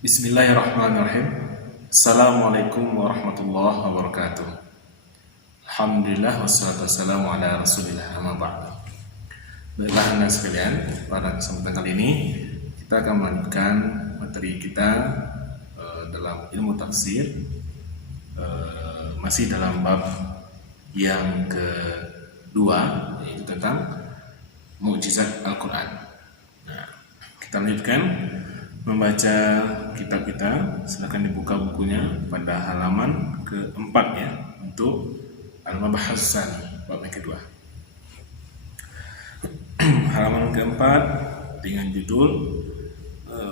Bismillahirrahmanirrahim. Assalamualaikum warahmatullahi wabarakatuh. Alhamdulillah wassalatu wassalamu ala rasulillah amma ba'du. Baiklah anda sekalian, pada kesempatan kali ini kita akan melanjutkan materi kita dalam ilmu tafsir, masih dalam bab yang kedua, yaitu tentang mukjizat Al-Quran. Nah, kita lanjutkan membaca kitab kita. Silakan dibuka bukunya pada halaman keempat ya, untuk Al-Mabahas Tsani, bab yang kedua. Halaman keempat dengan judul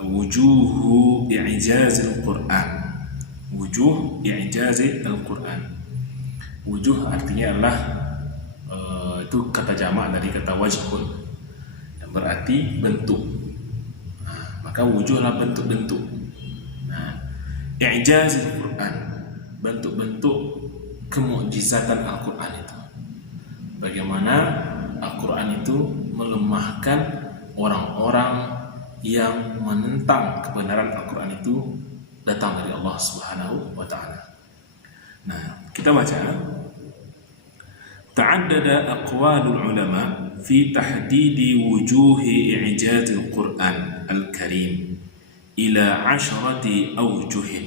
Wujuhu I'jazil Quran. Wujuh I'jazil Quran. Wujuh artinya adalah itu kata jamak dari kata wajhun, yang berarti bentuk. Maka wujuh adalah bentuk-bentuk. Nah, i'jaz Al-Quran, bentuk-bentuk kemukjizatan Al-Quran itu. Bagaimana Al-Quran itu melemahkan orang-orang yang menentang kebenaran Al-Quran itu datang dari Allah Subhanahu wa ta'ala. Nah, kita baca. Ta'addada aqwalul ulama fi tahdidi wujuhi i'jazil Quran al-Karim ila 10 awjuhin.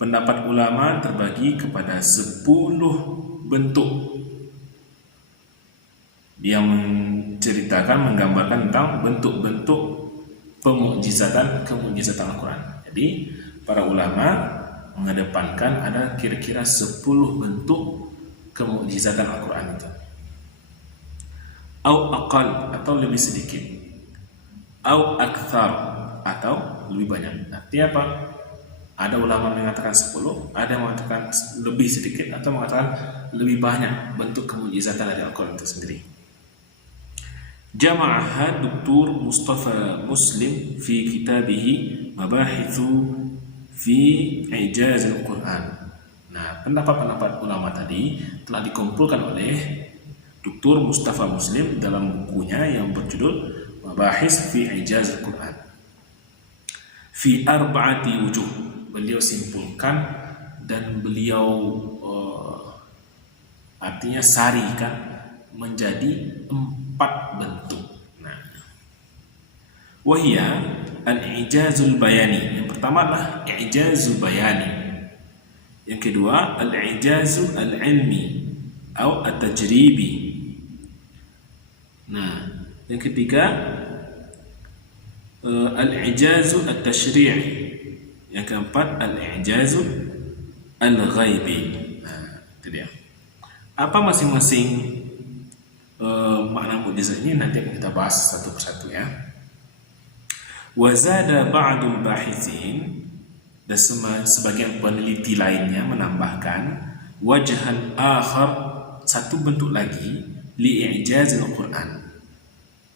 Pendapat ulama terbagi kepada 10 bentuk yang menceritakan, menggambarkan tentang bentuk-bentuk kemukjizatan Al-Quran. Jadi para ulama mengedepankan ada kira-kira 10 bentuk kemukjizatan Al-Quran itu, au aqal atau lebih sedikit, au akthar atau lebih banyak. Artinya apa? Ada ulama mengatakan 10, ada yang mengatakan lebih sedikit, atau mengatakan lebih banyak bentuk kemukjizatan dari Al-Quran itu sendiri. Jama'aha Dr. Mustafa Muslim fi kitabihi Mabahithu fi I'jaz Al-Quran. Nah, pendapat-pendapat ulama tadi telah dikumpulkan oleh Dr. Mustafa Muslim dalam bukunya yang berjudul Mabahis fi I'jaz Al-Quran. Fi arba'ati wujuh. Beliau simpulkan dan beliau artinya sarikan menjadi 4 bentuk. Nah, wahia al-i'jazul bayani. Yang pertama adalah i'jazul bayani. Yang kedua, al-i'jazu al-ilmi atau at-tajribi. Nah, yang ketiga, al-i'jazu at-tashri'i. Yang keempat, al-i'jazu al-ghaibi. Nah, itu dia. Apa masing-masing makna mukjizat ini nanti akan kita bahas satu persatu ya. Wa zada ba'dul bahithin, dan sebagian peneliti lainnya menambahkan wajhan akhar, satu bentuk lagi, li'ijazil Quran,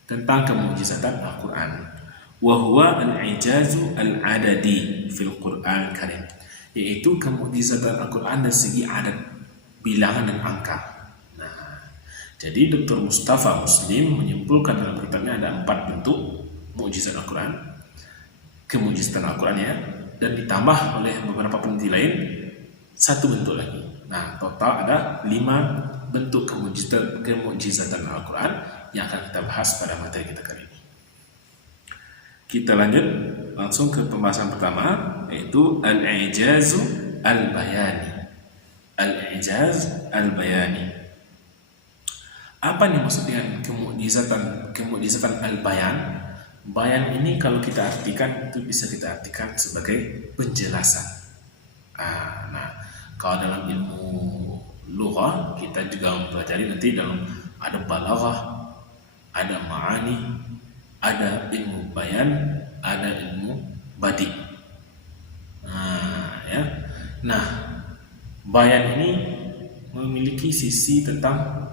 tentang kemukjizatan Al-Quran, wa huwa al-ijazu al-adadi fil Quran Karim, yaitu kemukjizatan Al-Quran dari segi adat, bilangan dan angka. Nah, jadi Dr. Mustafa Muslim menyimpulkan dalam kitabnya ada 4 bentuk mukjizat Al-Quran, kemukjizatan Al-Quran ya, dan ditambah oleh beberapa peneliti lain 1 bentuk lagi. Nah, total ada 5 bentuk kemukjizatan Al-Quran yang akan kita bahas pada materi kita kali ini. Kita lanjut langsung ke pembahasan pertama, yaitu al-i'jazu al-bayani. Al-i'jaz al-bayani. Apa nih maksud dengan kemukjizatan al-bayan? Bayan ini kalau kita artikan itu bisa kita artikan sebagai penjelasan. Nah, kalau dalam ilmu lughah kita juga mempelajari nanti dalam ada balaghah, ada ma'ani, ada ilmu bayan, ada ilmu badi. Nah, bayan ini memiliki sisi tentang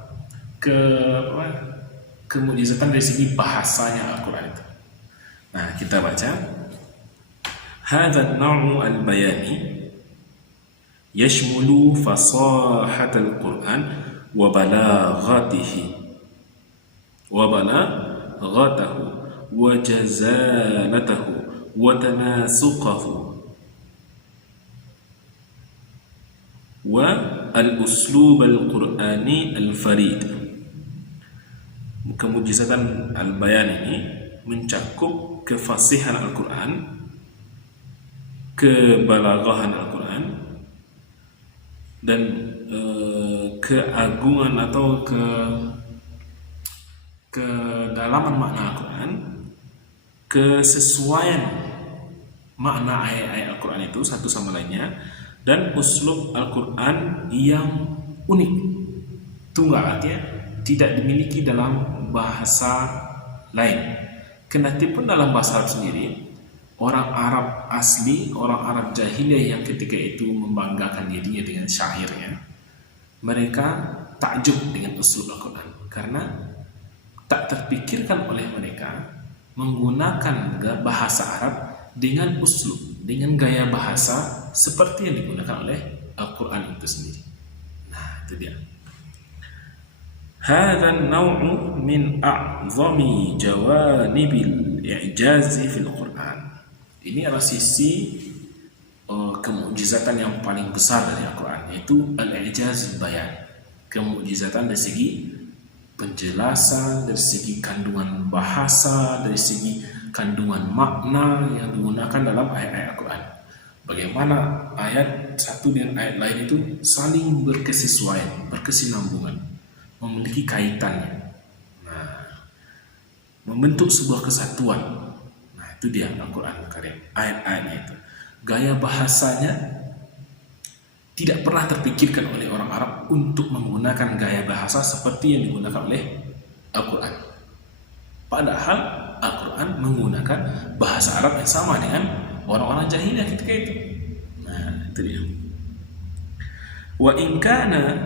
kemukjizatan dari segi bahasanya Al-Quran itu. Nah, kita baca. Hadha an-naw'u al-bayani yashmulu fasahat al-Quran wa balaghatihi wa balaghatahu wa jazalatahu wa tanasuqahu wa al-uslub al-Qur'ani al-farid. Kemujizatan al-bayan ini mencakup kefasihan Al-Quran, kebalaghahan Al-Quran, dan keagungan atau kedalaman makna Al-Quran, kesesuaian makna ayat-ayat Al-Quran itu satu sama lainnya, dan uslub Al-Quran yang unik, tunggal, artinya tidak dimiliki dalam bahasa lain. Kendati pun dalam bahasa Arab sendiri, orang Arab asli, orang Arab jahiliyah yang ketika itu membanggakan dirinya dengan syairnya, mereka takjub dengan uslub Al-Quran karena tak terpikirkan oleh mereka menggunakan bahasa Arab dengan uslub, dengan gaya bahasa seperti yang digunakan oleh Al-Quran itu sendiri. Nah, itu dia. هذا النوع من أعظم جوانب الإعجاز في القرآن. Ini adalah sisi kemukjizatan yang paling besar dari Al-Quran, yaitu al-i'jaz bayan, kemukjizatan dari segi penjelasan, dari segi kandungan bahasa, dari segi kandungan makna yang digunakan dalam ayat-ayat Al-Quran. Bagaimana ayat satu dengan ayat lain itu saling berkesesuaian, berkesinambungan, memiliki kaitannya, membentuk sebuah kesatuan. Nah, itu dia Al-Quran Karim, ayat-ayatnya itu. Gaya bahasanya tidak pernah terpikirkan oleh orang Arab untuk menggunakan gaya bahasa seperti yang digunakan oleh Al-Quran. Padahal Al-Quran menggunakan bahasa Arab yang sama dengan orang-orang jahiliyah ketika itu. Nah, itu dia. Wa in kana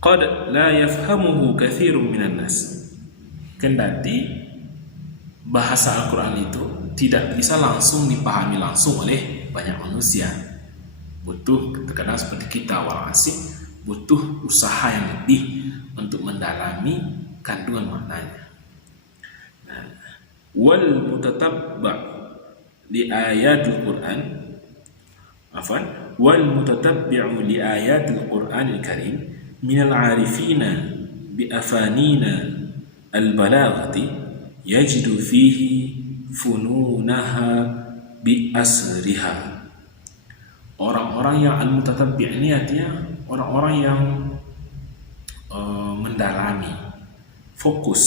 qad la yafhamuhu katsirun minan nas. Kendati bahasa Al-Quran itu tidak bisa langsung dipahami langsung oleh banyak manusia. Butuh, terkadang seperti kita orang asing, butuh usaha yang lebih untuk mendalami kandungan maknanya. Wal mutatabba' li ayatil Quran, wal mutatabbi'u li ayatil Qur'anil Karim minal 'arifina bi afanina al-balaghati yajidu fihi fununaha bi asriha. Orang-orang yang al-mutatabbi' ini artinya orang-orang yang mendalami, fokus,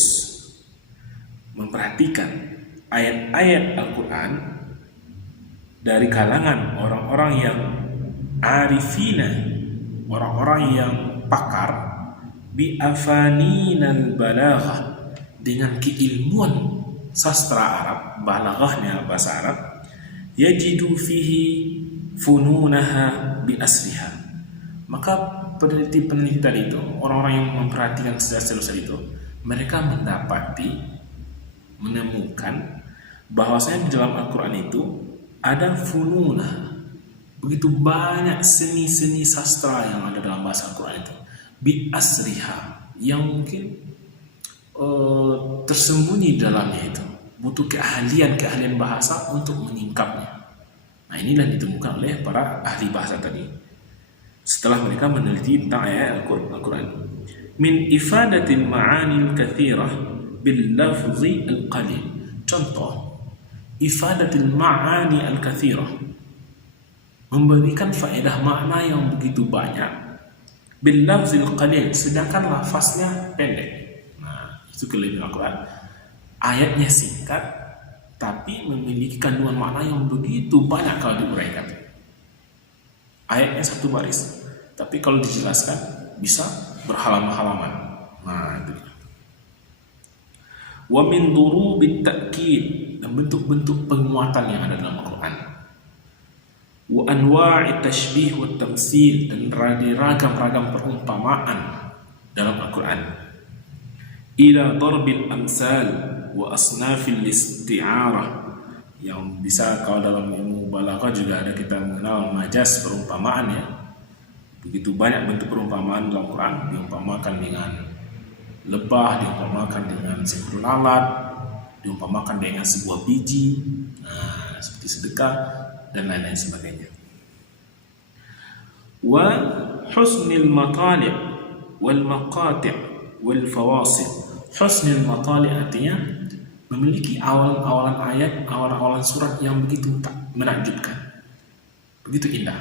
memperhatikan ayat-ayat Al-Quran dari kalangan orang-orang yang arifina, orang-orang yang pakar, bi afaninal balaghah, dengan keilmuan sastra Arab, balaghahnya bahasa Arab, yajidu fihi fununaha bi asriha. Maka peneliti-peneliti tadi itu, orang-orang yang memperhatikan sejarah itu, mereka menemukan bahwasanya di dalam Al-Quran itu ada fununah, begitu banyak seni-seni sastra yang ada dalam bahasa Al-Quran itu, bi asriha, yang mungkin tersembunyi dalamnya itu, butuh keahlian bahasa untuk menyingkapnya. Nah, inilah yang ditemukan oleh para ahli bahasa tadi setelah mereka meneliti tentang ayat Al-Quran. Min ifadatil ma'anil kathirah bil lafzi al-qalil. Contoh, ifadatil ma'ani al-kathirah, memberikan faedah makna yang begitu banyak, bil lafzi al-qalil, sedangkan lafaznya pendek. Nah, itu kelebihan Al-Quran. Ayatnya singkat, tapi memiliki kandungan makna yang begitu banyak kalau diuraikan. Ayatnya satu baris, tapi kalau dijelaskan bisa berhalaman-halaman. Nah, itu dia. Wa min durubit ta'kid, dan bentuk-bentuk penguatan yang ada dalam Al-Quran. Wa anwa'it tashbih wa tamsil, dan ragam-ragam perumpamaan dalam Al-Quran. Ila darbil amsal wa asnafil isti'arah, yang bisa kalau dalam ilmu balaghah juga ada kita mengenal majaz, perumpamaan ya. Begitu banyak bentuk perumpamaan dalam Quran, diumpamakan dengan lebah, diumpamakan dengan seekor lalat, diumpamakan dengan sebuah biji, seperti sedekah dan lain-lain sebagainya. Wa husnil matali' wal maqati' wal fawasil. Husnil matali' artinya memiliki awalan-awalan ayat, awalan-awalan surat yang begitu menakjubkan, begitu indah.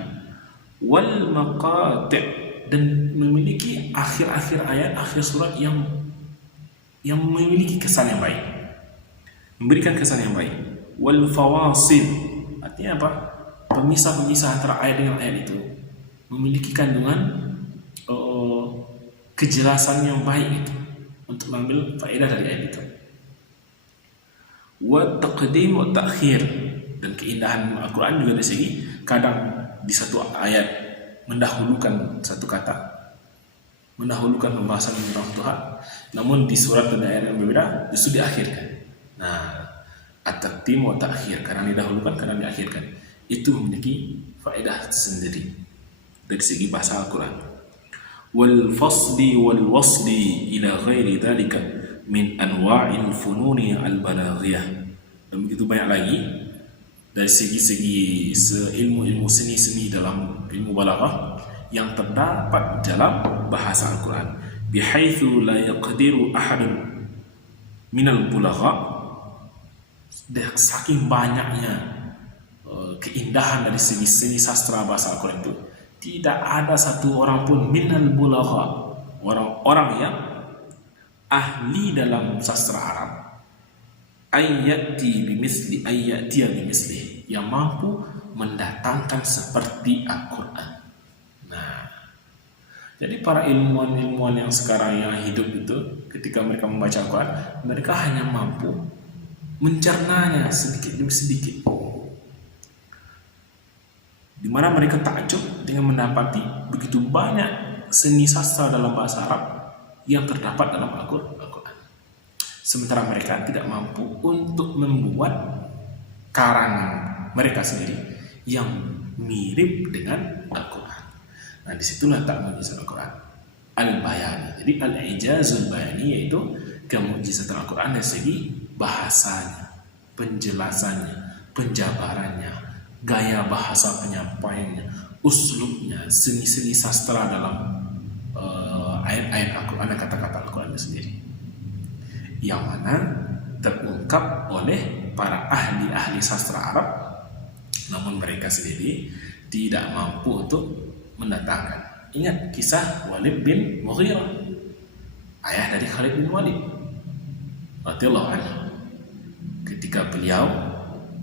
Wal maqati' dan memiliki akhir-akhir ayat, akhir surat yang memiliki kesan yang baik, memberikan kesan yang baik. Wal fawasil artinya apa? Pemisah-pemisah antara ayat dengan ayat itu memiliki kandungan kejelasan yang baik itu untuk mengambil faedah dari ayat itu. Wa taqdim wa ta'khir, dan keindahan Al-Quran juga dari segi kadang di satu ayat mendahulukan satu kata, mendahulukan pembahasan tentang Tuhan, namun di surat dan ayat yang berbeda justru diakhirkan. Nah, at-taqdim wa ta'khir, kadang didahulukan, kadang diakhirkan, itu memiliki faedah sendiri dari segi bahasa Al-Quran. Wal fasli wal wasli ila ghairi dzalika min anwa'il fununi al-balaghiyah, dan begitu banyak lagi dari segi-segi ilmu-ilmu seni-seni dalam ilmu balaghah yang terdapat dalam bahasa Al-Quran. Bihaitsu la yaqdiru ahadun minal bulagha, saking banyaknya keindahan dari segi seni sastra bahasa Al-Quran itu, tidak ada satu orang pun minal bulagha, orang-orang yang ahli dalam sastra Arab, ayatiya bimisli, yang mampu mendatangkan seperti Al-Quran. Nah, jadi para ilmuwan-ilmuwan yang sekarang yang hidup itu, ketika mereka membaca Al-Quran, mereka hanya mampu mencernanya sedikit demi sedikit, di mana mereka takjub dengan mendapati begitu banyak seni sastra dalam bahasa Arab yang terdapat dalam Al-Quran. Sementara mereka tidak mampu untuk membuat karangan mereka sendiri yang mirip dengan Al-Quran. Nah, disitulah tak mukjizat Al-Quran al-bayani. Jadi al-ijazul bayani yaitu kemukjizatan Al-Quran dari segi bahasanya, penjelasannya, penjabarannya, gaya bahasa penyampaiannya, uslubnya, seni-seni sastra dalam ayat-ayat Al-Quran dan kata-kata Al-Quran itu sendiri, yang mana terungkap oleh para ahli-ahli sastra Arab, namun mereka sendiri tidak mampu untuk mendatangkan. Ingat kisah Walid bin Mughirah, ayah dari Khalid bin Walid radhiyallahu anhu, ketika beliau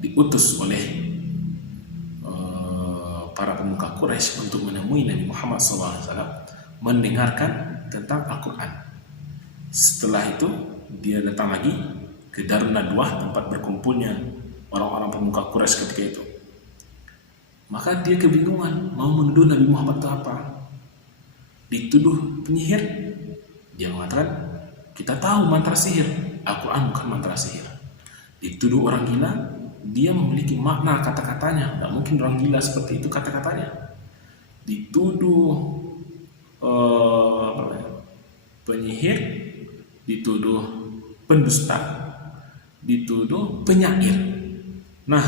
diutus oleh para pemuka Quraisy untuk menemui Nabi Muhammad SAW mendengarkan tentang Al-Quran. Setelah itu dia datang lagi ke Darun Nadwah, tempat berkumpulnya orang-orang pemuka Quraisy ketika itu. Maka dia kebingungan mau menuduh Nabi Muhammad itu apa. Dituduh penyihir, dia mengatakan kita tahu mantra sihir, Al-Quran bukan mantra sihir. Dituduh orang gila, dia memiliki makna kata-katanya, tidak mungkin orang gila seperti itu kata-katanya. Dituduh penyihir, dituduh pendusta, dituduh penyair. Nah,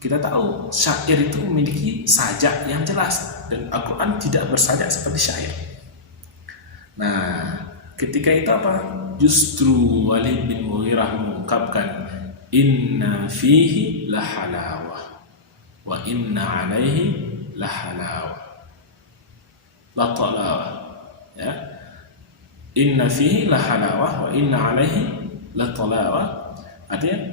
kita tahu syair itu memiliki sajak yang jelas, dan Al-Quran tidak bersajak seperti syair. Nah, ketika itu apa? Justru Walid bin Mughirah mengungkapkan inna fihi lahalawah wa inna alaihi lahalawah la talawah, ya. Inna fihi lahalawah wa inna alaihi la talawah, artinya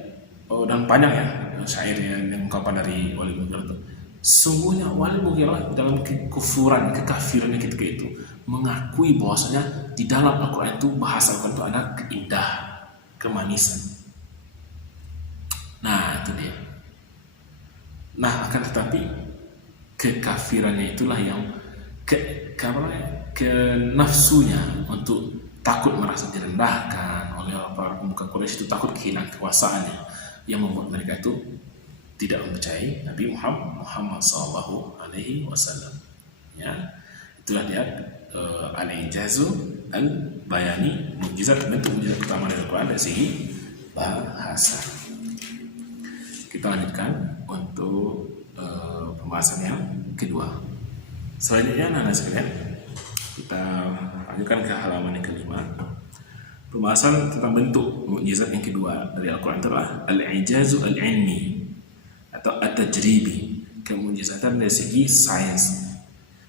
dan panjang ya syairnya yang ungkapan dari Walid bin Mughirah itu. Sungguhnya Walid bin Mughirah dalam kekufuran, kekafirannya ketika itu mengakui bahwasanya di dalam Al-Quran itu, bahasa Al-Quran itu ada keindahan, kemanisan. Nah, itu dia. Nah, akan tetapi kekafirannya itulah yang nafsunya untuk takut merasa direndahkan oleh para pemuka Quraisy itu, takut kehilangan kekuasaannya, yang membuat mereka itu tidak mempercayai Nabi Muhammad SAW. Ya, itulah dia al-ijazu al-bayani, mukjizat, bentuk mukjizat pertama dari Al-Quran dari segi bahasa. Kita lanjutkan untuk pembahasan yang kedua. Selanjutnya anak-anak sekalian, kita lanjutkan ke halaman yang kelima. Pembahasan tentang bentuk mukjizat yang kedua dari Al-Quran adalah al-ijazu al-ilmi atau at-tajribi, kemujizatan dari segi sains,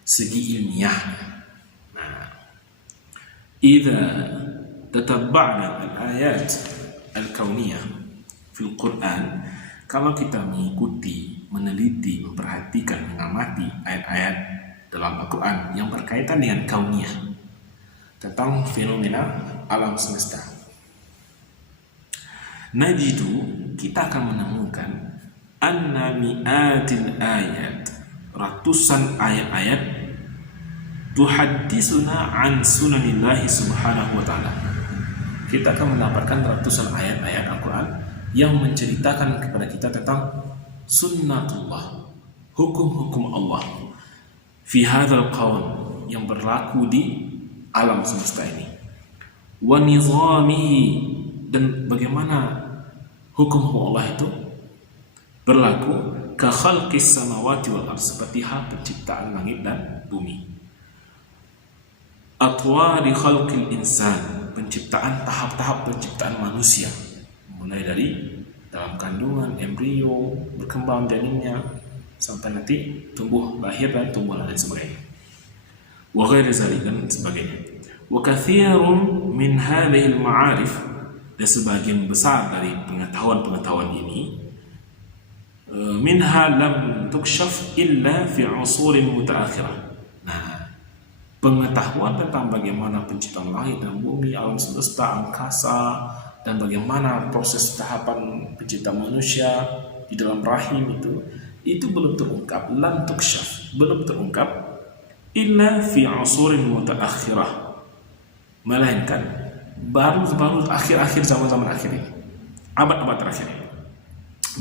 segi ilmiah. Nah, idza tatabba'na al-ayat al-kauniyah fil Quran, kalau kita mengikuti, meneliti, memperhatikan, mengamati ayat-ayat dalam Al-Quran yang berkaitan dengan kauniyah, tentang fenomena alam semesta, najidu, kita akan menemukan anna mi'atil ayat, ratusan ayat-ayat, tuhaddisuna an sunanillahi subhanahu wa ta'ala. Kita akan mendapatkan ratusan ayat-ayat Al-Quran yang menceritakan kepada kita tentang sunnatullah, hukum-hukum Allah, fi hadzal qaun, yang berlaku di alam semesta ini, wa nizamihi, dan bagaimana hukum Allah itu berlaku, ka khalqis samawati wal ardh, seperti hal penciptaan langit dan bumi, atwari khalqil insan, penciptaan, tahap-tahap penciptaan manusia, mulai dari dalam kandungan, embrio, berkembang janinnya, sampai nanti tumbuh, lahir dan tumbuh dan sebagainya, wa ghairi zalik, dan sebagainya. Wa katsirun min hadhihi al-ma'arif, dan sebagian besar dari pengetahuan-pengetahuan ini, minha lam tukshaf illa fi 'usurin mutaakhirah. Nah, pengetahuan tentang bagaimana penciptaan langit dan bumi, alam semesta, angkasa, dan bagaimana proses tahapan penciptaan manusia di dalam rahim itu belum terungkap, lam tukshaf, belum terungkap, illa fi 'usurin mutaakhirah, melainkan baru akhir-akhir zaman-zaman akhir ini, abad-abad terakhir ini,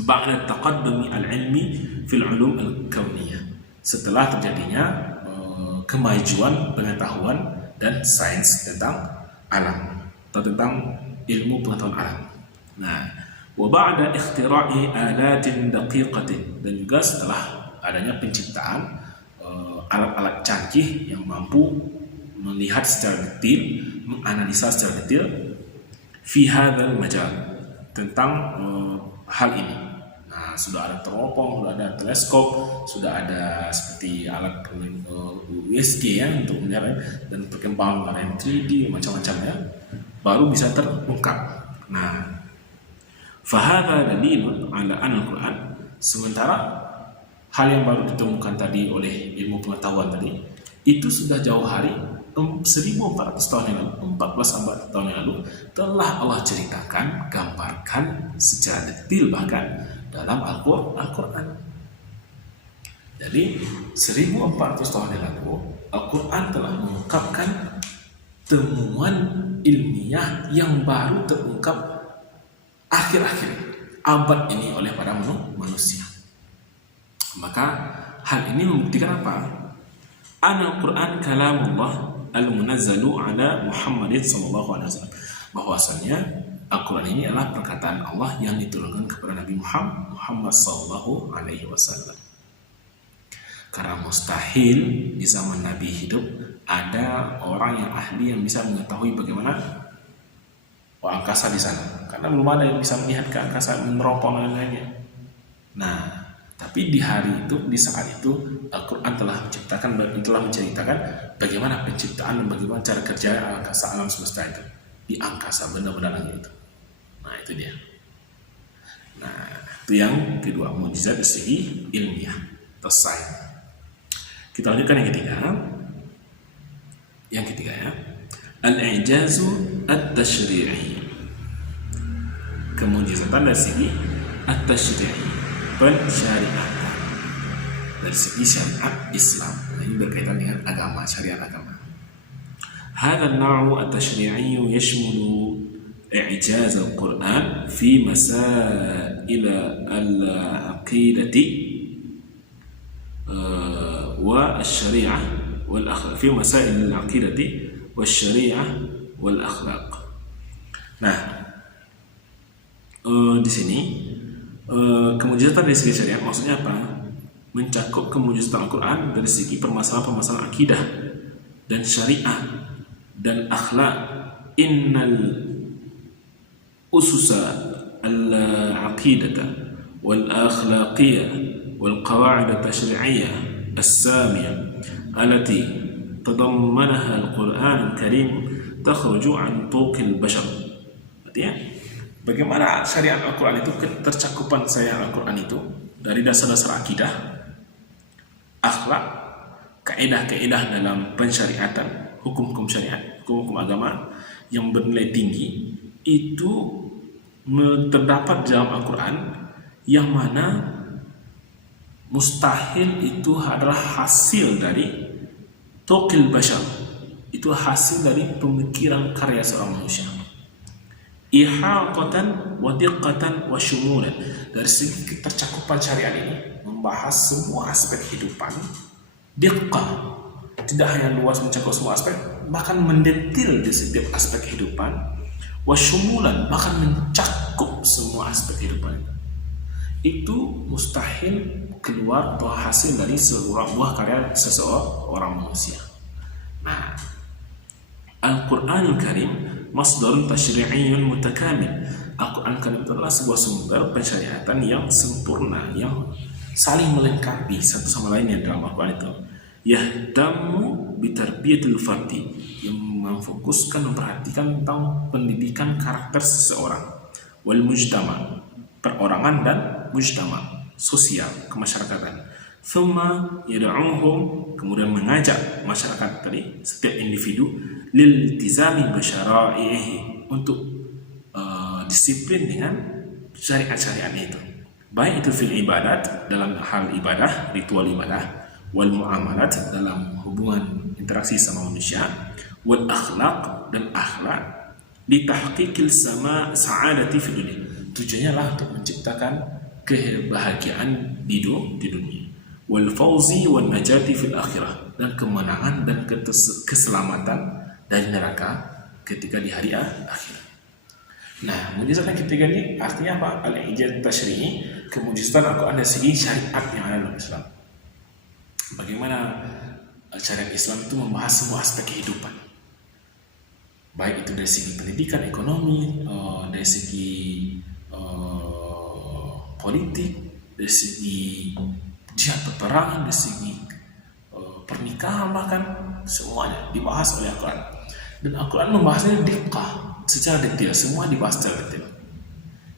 ba'da taqaddumi al-ilmi fil ulum al-kauniyah, setelah terjadinya kemajuan pengetahuan dan sains tentang alam atau tentang ilmu pengetahuan alam. Nah, wa ba'da ikhtira'i alatin daqiqatin, dan juga setelah adanya penciptaan alat-alat canggih yang mampu melihat secara detail, menganalisa secara detail fi hadzal majal, tentang hal ini. Nah, sudah ada teropong, sudah ada teleskop, sudah ada seperti alat USG ya untuk melihat, dan perkembangan yang 3D macam-macamnya baru bisa terungkap. Nah, fahadha dalilun ala al-Quran, sementara hal yang baru ditemukan tadi oleh ilmu pengetahuan tadi itu sudah jauh hari, 1400 tahun yang lalu, 14 abad tahun yang lalu, telah Allah ceritakan, gambarkan secara detail bahkan dalam Al-Quran. Jadi 1400 tahun yang lalu Al-Quran telah mengungkapkan temuan ilmiah yang baru terungkap akhir-akhir abad ini oleh para manusia. Maka hal ini membuktikan apa? Al-Quran kalamullah al-munazzalu ala Muhammadin sallallahu alaihi wasallam, bahwasanya Al-Quran ini adalah perkataan Allah yang diturunkan kepada Nabi Muhammad sallallahu alaihi wasallam. Karena mustahil di zaman Nabi hidup ada orang yang ahli yang bisa mengetahui bagaimana angkasa di sana, karena belum ada yang bisa melihat ke angkasa, meneropong dan lain-lainnya. Nah, tapi di hari itu, di saat itu, Al-Quran telah menceritakan bagaimana penciptaan dan bagaimana cara kerja angkasa alam semesta itu, di angkasa benda-benda langit itu. Nah, itu dia. Nah, itu yang kedua, mukjizat dari segi ilmiah atau sains. Kita lanjutkan yang ketiga. Yang ketiga ya, al-i'jazu at-tashri'i, kemujizatan dari segi at-tashri'i, pensyariatan, dari segi syariat Islam. Ini berkaitan dengan agama, syariat agama. Hadha an-naw'u at-tashri'i yashmulu i'jaz al-Quran fi masail al-aqidati wa al-syari'ah wal akhlaq, fi masail al-aqidati wal syari'ah wal akhlaq. Nah, di sini kemujizatan dari segi syariat maksudnya apa? Mencakup kemujizatan Al-Quran dari segi permasalahan-permasalahan akidah dan syariah dan akhlak. Innal ususa al-aqidata wal akhlaqiyah wal qawa'id at-tashri'iyyah as-samiyah allati tadammanaha al-Quran al-Karim takhruju an tuqil bashar. Artinya bagaimana syariat Al-Quran itu, ketercakupan syariat Al-Quran itu dari dasar-dasar akidah, akhlak, kaidah-kaidah dalam pensyariatan, hukum-hukum syariat, hukum-hukum agama yang bernilai tinggi itu terdapat dalam Al-Quran, yang mana mustahil itu adalah hasil dari tuqil bashar, itu hasil dari pemikiran karya seorang manusia. Ihaqatan wa diqqatan wa syumulan, dari segi ketercakupan syariat ini membahas semua aspek kehidupan. Diqqah, tidak hanya luas mencakup semua aspek, bahkan mendetil di setiap aspek kehidupan. Wa syumulan, bahkan mencakup semua aspek kehidupan itu mustahil keluar atau hasil dari sebuah buah karya seseorang manusia. Nah, Al-Quranul Karim masdarun tasyri'iyyun mutakamil. Al-Quran Karim itu adalah sebuah sumber pensyariatan yang sempurna, yang saling melengkapi satu sama lainnya dalam Al-Quran itu. Yahdamu bitarbiyatil fardi, yang memfokuskan, memperhatikan tentang pendidikan karakter seseorang. Wal mujtama, perorangan dan mujtama, sosial, kemasyarakatan. Thumma yad'uhum, kemudian mengajak masyarakat tadi, setiap individu, lil tizami bisyara'ihi, untuk disiplin dengan syariat-syariatnya itu, baik itu fil ibadat, dalam hal ibadah, ritual ibadah, wal muamalat, dalam hubungan interaksi sama manusia, wal akhlaq, dan akhlak, litahqiqil sa'adati fid dunya, tujuannya lah untuk menciptakan kebahagiaan di dunia, wal fauzi wan najati fil akhirah, dan kemenangan dan keselamatan dari neraka ketika di hari akhir. Nah, mujizat yang ketiga ini artinya apa? Al-ijaz tasyri'i, kemujizatan Al-Quran dari segi syariat yang ada dalam Islam. Bagaimana syariat Islam itu membahas semua aspek kehidupan, baik itu dari segi pendidikan, ekonomi, dari segi politik, dari segi jihad peperangan, dari segi pernikahan, bahkan semuanya dibahas oleh Al-Quran. Dan Al-Quran membahasnya diqqah, secara detail, semua dibahas secara detail,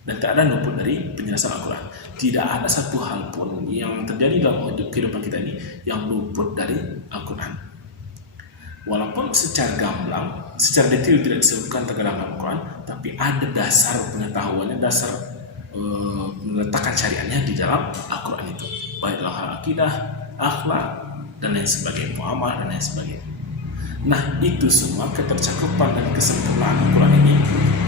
dan tak ada luput dari penjelasan Al-Quran. Tidak ada satu hal pun yang terjadi dalam kehidupan kita ini yang luput dari Al-Quran. Walaupun secara gamblang, secara detail tidak disebutkan terkadang dalam Al-Quran, tapi ada dasar pengetahuannya, dasar meletakkan syariatnya di dalam Al-Quran itu, baik dalam hal akidah, akhlak, dan lain sebagainya, muamalah dan lain sebagainya. Nah, itu semua ketercakupan dan kesempurnaan Al-Quran ini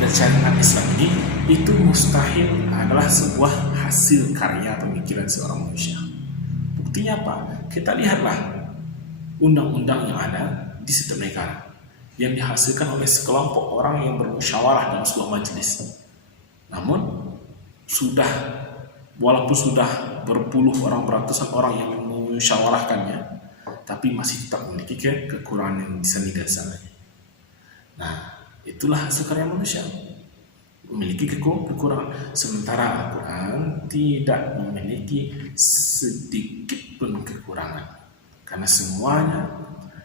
dan syariat Islam ini, itu mustahil adalah sebuah hasil karya pemikiran seorang manusia. Buktinya apa? Kita lihatlah undang-undang yang ada di setiap negara yang dihasilkan oleh sekelompok orang yang bermusyawarah dalam sebuah majelis. Namun walaupun sudah berpuluh orang, beratusan orang yang memusyawarahkannya, tapi masih tetap memiliki kekurangan yang bisa diganti. Nah, itulah hasil karya manusia, memiliki kekurangan. Sementara Al-Quran tidak memiliki sedikit pun kekurangan, karena semuanya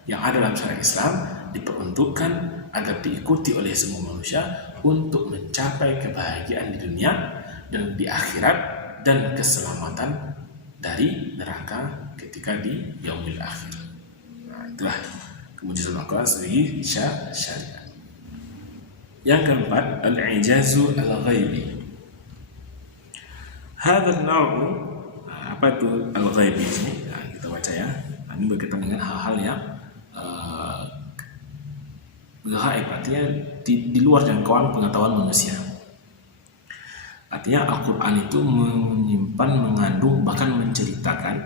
yang ada dalam syariat Islam diperuntukkan agar diikuti oleh semua manusia untuk mencapai kebahagiaan di dunia dan di akhirat, dan keselamatan dari neraka ketika di yaumil akhir. Nah, itulah kemujizatan Al-Quran segi syariat. Yang keempat, al-ijazu al-ghaibi. Hadha an-naw'u, apa itu al-ghaibi ini? Nah, kita baca ya. Nah, ini berkaitan dengan hal-hal yang gaib, artinya di luar jangkauan pengetahuan manusia. Artinya Al-Quran itu menyimpan, mengandung, bahkan menceritakan,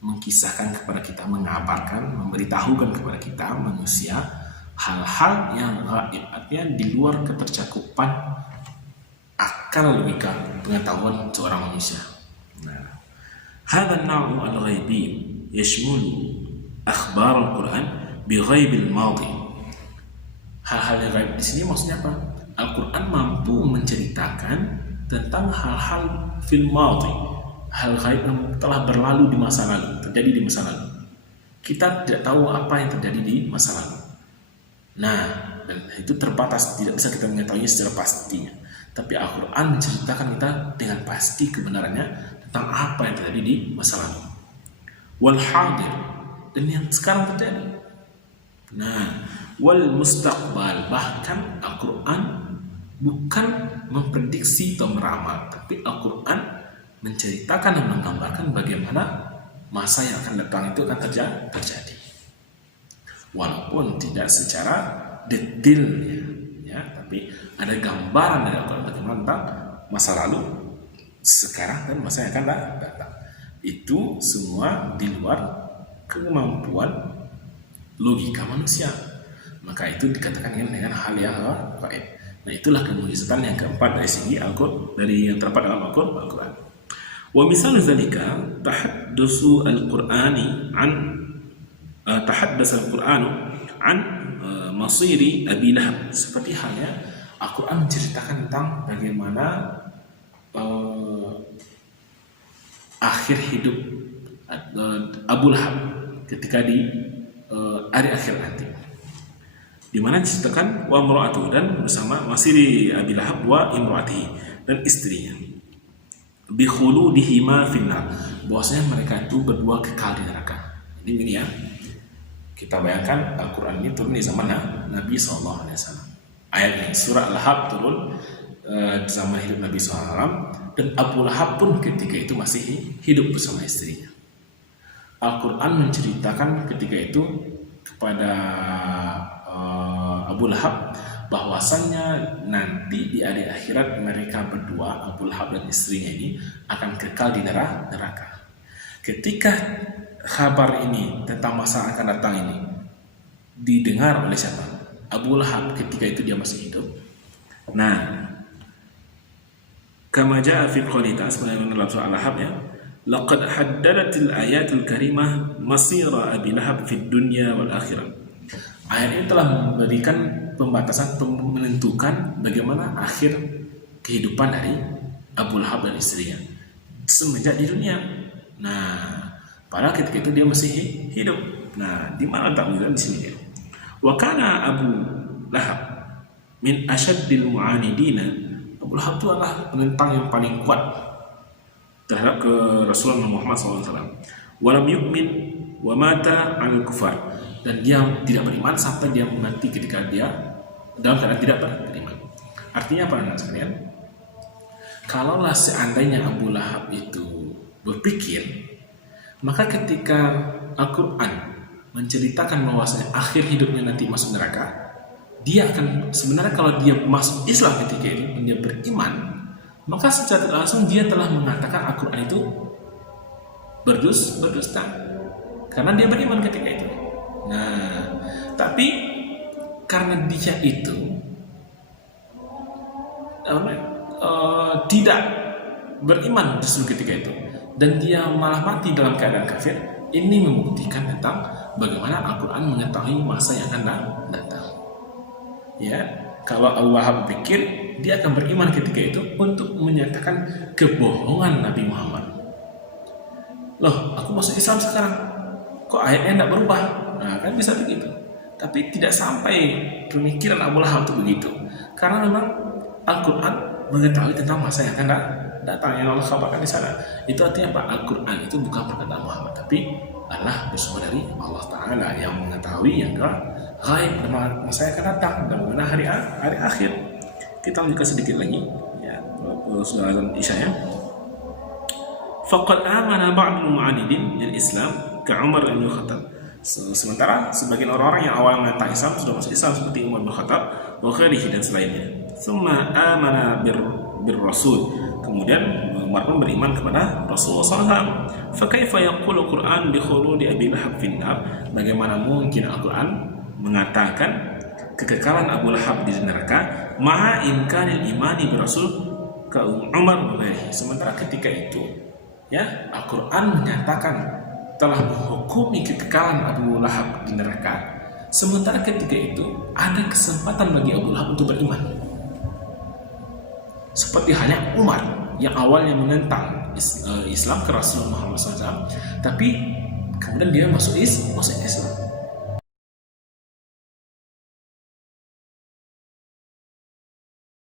mengkisahkan kepada kita, mengabarkan, memberitahukan kepada kita manusia hal-hal yang gaib, artinya di luar ketercakupan akal akal logika pengetahuan seorang manusia. Nah, hadha an-naw'u al-ghaibi yashmulu akhbar al-Quran bi ghaibil madhi. Hal-hal yang gaib di sini maksudnya apa? Al-Quran mampu menceritakan tentang hal-hal fil madhi, hal gaib yang telah berlalu di masa lalu, terjadi di masa lalu. Kita tidak tahu apa yang terjadi di masa lalu. Nah, dan itu terbatas, tidak bisa kita mengetahuinya secara pastinya. Tapi Al-Quran menceritakan kita dengan pasti kebenarannya tentang apa yang terjadi di masa lalu. Wal hadir, dan yang sekarang terjadi. Nah, wal mustaqbal, bahkan Al-Quran bukan memprediksi atau meramal, tapi Al-Quran menceritakan dan menggambarkan bagaimana masa yang akan datang itu akan terjadi. Walaupun tidak secara detailnya, ya, tapi ada gambaran dari Al-Quran bagaimana tentang masa lalu, sekarang, dan masa yang akan datang. Itu semua di luar kemampuan logika manusia. Maka itu dikatakan dengan hal yang gaib. Nah, itulah kemujizatan yang keempat dari segi Al-Quran, dari yang terdapat dalam Al-Quran. Wa misal zalika tahaddusu al-Qur'ani an tahaddasa al-Qur'anu an masiri Abi Lahab. Seperti halnya Al-Quran menceritakan tentang bagaimana akhir hidup Abu Lahab ketika di hari akhir nanti, di mana diceritakan wa imra'atuhu, dan bersama masiri Abi Lahab wa imra'atihi, dan istrinya, bi khuludihima finnar, bahwasanya mereka itu berdua kekal di neraka. Ini ya, kita bayangkan Al-Quran ini turun di zaman Nabi SAW. Ayat ini surah Al-Lahab turun di zaman hidup Nabi SAW, dan Abu Lahab pun ketika itu masih hidup bersama istrinya. Al-Quran menceritakan ketika itu kepada Abu Lahab bahwasannya nanti di hari akhirat mereka berdua, Abu Lahab dan istrinya ini, akan kekal di neraka. Ketika kabar ini tentang masa akan datang ini didengar oleh siapa? Abu Lahab ketika itu dia masih hidup. Nah, kama jaa fi qawlihi, sebagaimana dalam surah Al-Lahab, ya, laqad haddadatil ayatul karimah masira Abi Lahab fid dunya wal akhirah. Ayat ini telah memberikan pembatasan, menentukan bagaimana akhir kehidupan dari Abu Lahab dan istrinya semenjak di dunia. Nah, padahal ketika itu dia masih hidup. Nah, di mana letak juga di sini ya? Wa kana Abu Lahab min asyaddil mu'anidina. Abu Lahab itu adalah penentang yang paling kuat terhadap ke Rasulullah Muhammad SAW. Walam yu'min wa mata al kufar, dan dia tidak beriman sampai dia mati ketika dia dalam keadaan tidak beriman. Artinya apa, anak sekalian? Kalaulah seandainya Abu Lahab itu berpikir, maka ketika Al-Quran menceritakan bahwasanya akhir hidupnya nanti masuk neraka, dia akan, sebenarnya kalau dia masuk Islam ketika itu dan dia beriman, maka secara langsung dia telah mengatakan Al-Quran itu berdusta, karena dia beriman ketika itu. Nah, tapi karena dia itu tidak beriman justru ketika itu, dan dia malah mati dalam keadaan kafir, ini membuktikan tentang bagaimana Al-Quran mengetahui masa yang akan datang. Ya, kalau Allah berpikir, dia akan beriman ketika itu untuk menyatakan kebohongan Nabi Muhammad. Loh, aku masuk Islam sekarang, kok ayatnya tidak berubah? Nah, kan bisa begitu. Tapi tidak sampai pemikiran Abu Lahab itu begitu, karena memang Al-Quran mengetahui tentang masa yang akan datang yang Allah kabarkan di sana. Itu artinya apa? Al-Quran itu bukan perkataan Muhammad, tapi adalah bersumber dari Allah Ta'ala yang mengetahui yang gaib masa yang akan datang dan mana hari akhir. Kita lanjutkan sedikit lagi, ya, sudah azan Isya, ya. Faqad amana ba'dul mu'anidin lil Islam ka Umar bin Khattab. Sementara sebagian orang-orang yang awal menentang Islam sudah masuk Islam seperti Umar bin Khattab wa ghairihi dan selainnya. Tsumma amana bir Rasul. Kemudian Umar pun beriman kepada Rasulullah SAW. Fa kaifa yaqulu Quran bi khuludi Abi Lahab fin nar? Bagaimana mungkin Al-Quran mengatakan kekekalan Abu Lahab di neraka ma'a imkanil imani bi Rasul, ke Umar bin sementara ketika itu ya Al-Quran menyatakan telah menghukumi kekekalan Abu Lahab di neraka, sementara ketika itu ada kesempatan bagi Abu Lahab untuk beriman. Seperti halnya Umar yang awalnya menentang Islam ke Rasulullah SAW, tapi kemudian dia masuk Islam.